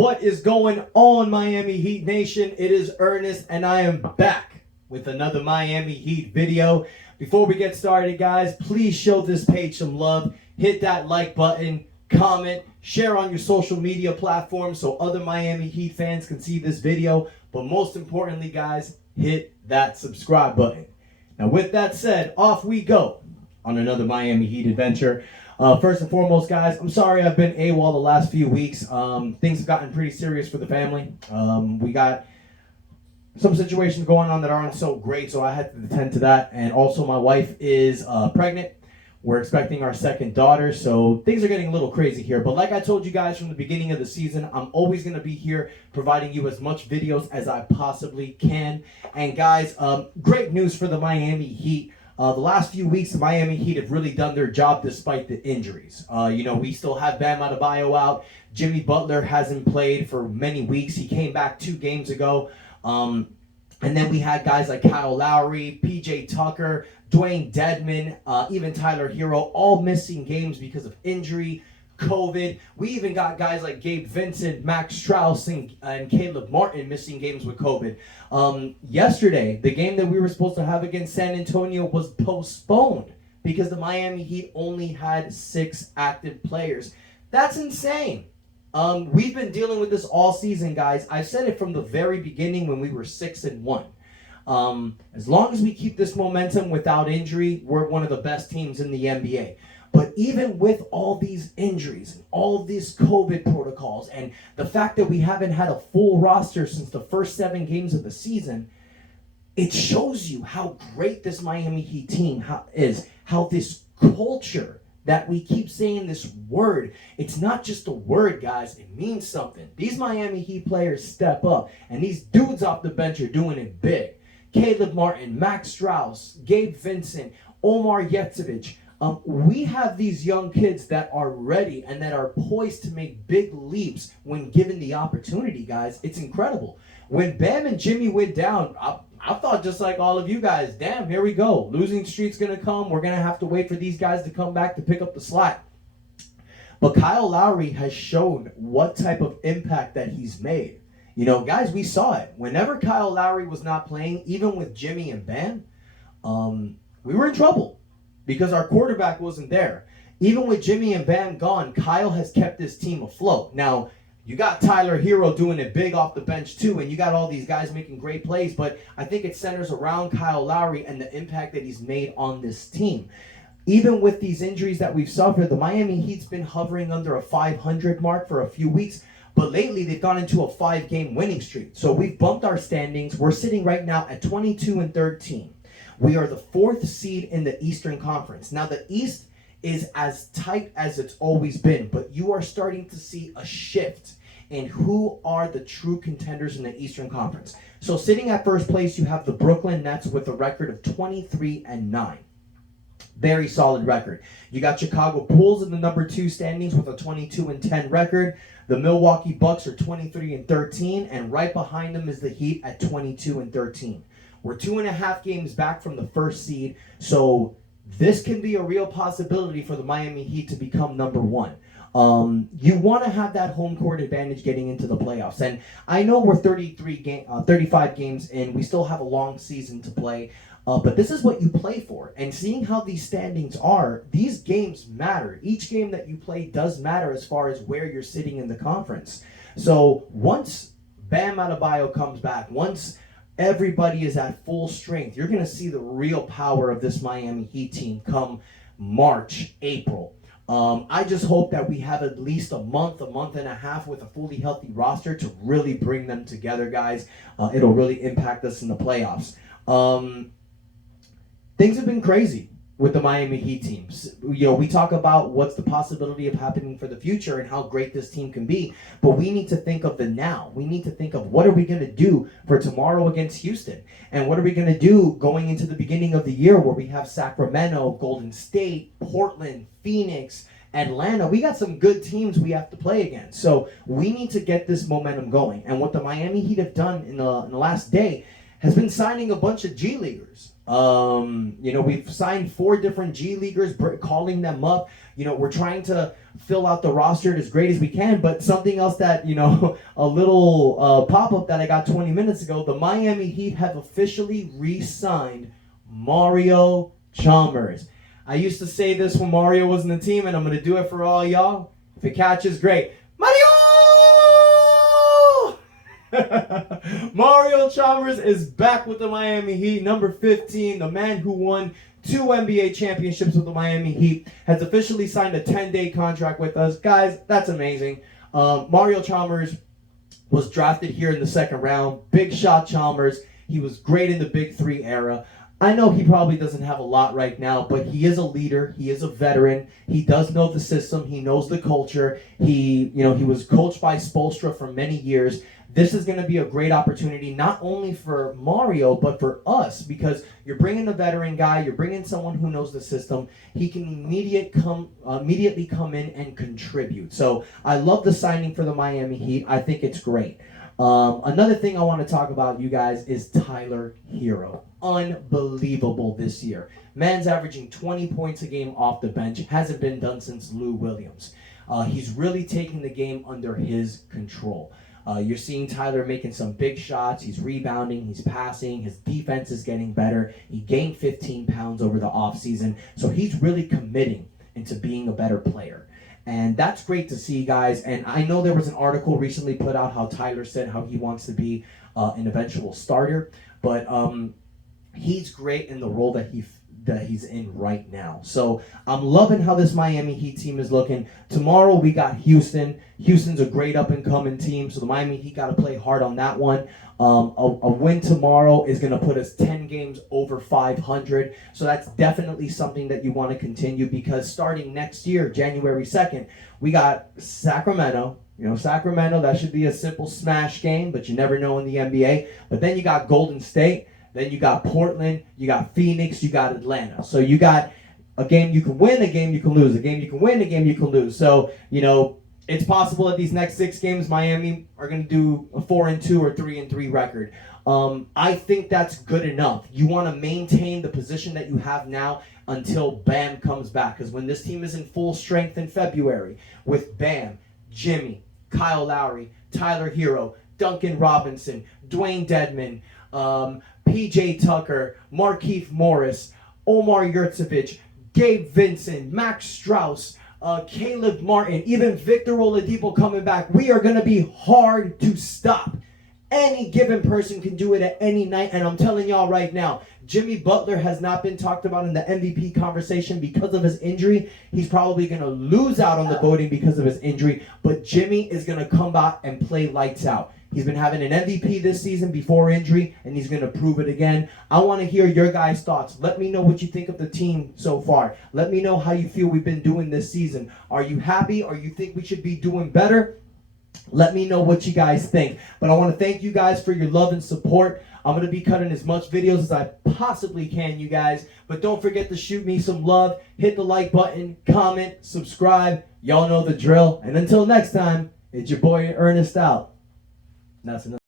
What is going on, Miami Heat Nation? It is Ernest, and I am back with another Miami Heat video. Before we get started, guys, please show this page some love. Hit that like button, comment, share on your social media platforms so other Miami Heat fans can see this video. But most importantly, guys, hit that subscribe button. Now, with that said, off we go on another Miami Heat adventure. First and foremost, guys, I'm sorry I've been AWOL the last few weeks. Things have gotten pretty serious for the family. We got some situations going on that aren't so great, so I had to attend to that. And also, my wife is pregnant. We're expecting our second daughter, so things are getting a little crazy here. But like I told you guys from the beginning of the season, I'm always going to be here providing you as much videos as I possibly can. And guys, great news for the Miami Heat. The last few weeks, the Miami Heat have really done their job despite the injuries. We still have Bam Adebayo out. Jimmy Butler hasn't played for many weeks. He came back 2 games ago. And then we had guys like Kyle Lowry, PJ Tucker, Dwayne Dedmon, even Tyler Hero, all missing games because of injury, COVID. We even got guys like Gabe Vincent, Max Strauss, and Caleb Martin missing games with COVID. Yesterday, the game that we were supposed to have against San Antonio was postponed because the Miami Heat only had 6 active players. That's insane. We've been dealing with this all season, guys. I've said it from the very beginning when we were 6-1. As long as we keep this momentum without injury, we're one of the best teams in the NBA. But even with all these injuries and all these COVID protocols and the fact that we haven't had a full roster since the first 7 games of the season, it shows you how great this Miami Heat team is, how this culture that we keep saying this word, it's not just a word, guys, it means something. These Miami Heat players step up, and these dudes off the bench are doing it big. Caleb Martin, Max Strauss, Gabe Vincent, Omar Yetsevich. We have these young kids that are ready and that are poised to make big leaps when given the opportunity, guys. It's incredible. When Bam and Jimmy went down, I thought just like all of you guys, damn, here we go. Losing streak's going to come. We're going to have to wait for these guys to come back to pick up the slack. But Kyle Lowry has shown what type of impact that he's made. Guys, we saw it. Whenever Kyle Lowry was not playing, even with Jimmy and Bam, we were in trouble because our quarterback wasn't there. Even with Jimmy and Bam gone, Kyle has kept this team afloat. Now, you got Tyler Hero doing it big off the bench too, and you got all these guys making great plays, but I think it centers around Kyle Lowry and the impact that he's made on this team. Even with these injuries that we've suffered, the Miami Heat's been hovering under a 500 mark for a few weeks, but lately they've gone into a 5-game winning streak. So we've bumped our standings. We're sitting right now at 22-13. We are the 4th seed in the Eastern Conference. Now the East is as tight as it's always been, but you are starting to see a shift in who are the true contenders in the Eastern Conference. So sitting at first place, you have the Brooklyn Nets with a record of 23-9. Very solid record. You got Chicago Bulls in the number 2 standings with a 22-10 record. The Milwaukee Bucks are 23-13, and right behind them is the Heat at 22-13. We're 2.5 games back from the 1st seed, so this can be a real possibility for the Miami Heat to become number 1. You want to have that home court advantage getting into the playoffs. And I know we're 35 games in. We still have a long season to play. But this is what you play for. And seeing how these standings are, these games matter. Each game that you play does matter as far as where you're sitting in the conference. So once Bam Adebayo comes back, once everybody is at full strength, you're going to see the real power of this Miami Heat team come March, April. I just hope that we have at least a month and a half with a fully healthy roster to really bring them together, guys. It'll really impact us in the playoffs. Things have been crazy with the Miami Heat teams. We talk about what's the possibility of happening for the future and how great this team can be, but we need to think of the now. We need to think of what are we going to do for tomorrow against Houston, and what are we going to do going into the beginning of the year where we have Sacramento, Golden State, Portland, Phoenix, Atlanta. We got some good teams we have to play against, so we need to get this momentum going. And what the Miami Heat have done in the last day has been signing a bunch of G Leaguers. We've signed 4 different G Leaguers, calling them up. we're trying to fill out the roster as great as we can. But something else that, a little pop-up that I got 20 minutes ago, the Miami Heat have officially re-signed Mario Chalmers. I used to say this when Mario was in the team, and I'm going to do it for all y'all. If it catches, great. Mario! Mario Chalmers is back with the Miami Heat, number 15, the man who won 2 NBA championships with the Miami Heat, has officially signed a 10-day contract with us. Guys, that's amazing. Mario Chalmers was drafted here in the second round. Big shot Chalmers. He was great in the Big Three era. I know he probably doesn't have a lot right now, but he is a leader. He is a veteran. He does know the system. He knows the culture. He was coached by Spoelstra for many years. This is going to be a great opportunity, not only for Mario, but for us, because you're bringing a veteran guy, you're bringing someone who knows the system. He can immediately come in and contribute. So I love the signing for the Miami Heat. I think it's great. Another thing I want to talk about, you guys, is Tyler Hero. Unbelievable this year. Man's averaging 20 points a game off the bench. Hasn't been done since Lou Williams. He's really taking the game under his control. You're seeing Tyler making some big shots. He's rebounding. He's passing. His defense is getting better. He gained 15 pounds over the offseason. So he's really committing into being a better player. And that's great to see, guys. And I know there was an article recently put out how Tyler said how he wants to be an eventual starter. But he's great in the role that he's in right now. So I'm loving how this Miami Heat team is looking. Tomorrow we got Houston. Houston's a great up-and-coming team, so the Miami Heat got to play hard on that one. A win tomorrow is going to put us 10 games over 500, so that's definitely something that you want to continue, because starting next year, January 2nd, we got Sacramento. Sacramento, that should be a simple smash game, but you never know in the NBA. But then you got Golden State. Then you got Portland, you got Phoenix, you got Atlanta. So you got a game you can win, a game you can lose, a game you can win, a game you can lose. So, it's possible that these next 6 games, Miami are going to do a 4-2 or 3-3 record. I think that's good enough. You want to maintain the position that you have now until Bam comes back. Because when this team is in full strength in February, with Bam, Jimmy, Kyle Lowry, Tyler Hero, Duncan Robinson, Dwayne Dedmon, PJ Tucker, Markieff Morris, Omar Yurtsevic, Gabe Vincent, Max Strauss, Caleb Martin, even Victor Oladipo coming back, we are going to be hard to stop. Any given person can do it at any night, and I'm telling y'all right now, Jimmy Butler has not been talked about in the MVP conversation because of his injury. He's probably going to lose out on the voting because of his injury, but Jimmy is going to come out and play lights out. He's been having an MVP this season before injury, and he's going to prove it again. I want to hear your guys' thoughts. Let me know what you think of the team so far. Let me know how you feel we've been doing this season. Are you happy, or you think we should be doing better? Let me know what you guys think. But I want to thank you guys for your love and support. I'm going to be cutting as much videos as I possibly can, you guys. But don't forget to shoot me some love. Hit the like button, comment, subscribe. Y'all know the drill. And until next time, it's your boy Ernest out. That's enough.